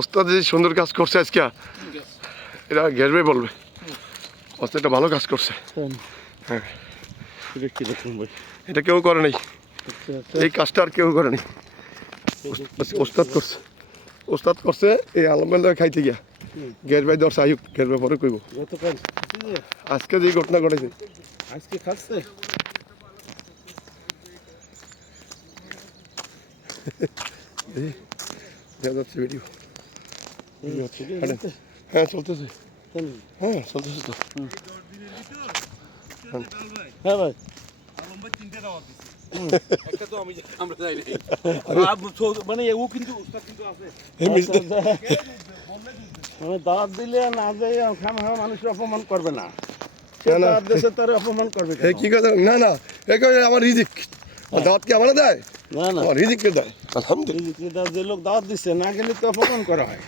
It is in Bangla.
ওস্তাদ যে সুন্দর কাজ করছে আজকে, এরা ঘেরবে বলবে ওস্তাদ একটা ভালো কাজ করছে। হ্যাঁ, এটা কেউ করে নাই, এই কাজটা আর কেউ করে নাই, ওস্তাদ করছে। ওস্তাদ করছে এই আলমবেলা খাইতে গিয়া গ্যাস ভাই দর্শা আয়ুক গ্যাস ভাই পরে কইব আজকে যে ঘটনা ঘটেছে। আজকে খাচ্ছে যাচ্ছে ভিডিও। হ্যাঁ চলতেছে, হ্যাঁ চলতেছে তো। হ্যাঁ ভাই মানে ও কিন্তু দাঁত দিলে না দেয় মানুষের অপমান করবে না, দেশে তার অপমান করবে কি কথা? না না, আমার রিজিক দাওয়াত কি আমার দেয়? না না, রিজিককে দেয়। আলহামদুলিল্লাহ, যে লোক দাওয়াত দিচ্ছে না গেলে তো অপমান করা হয়।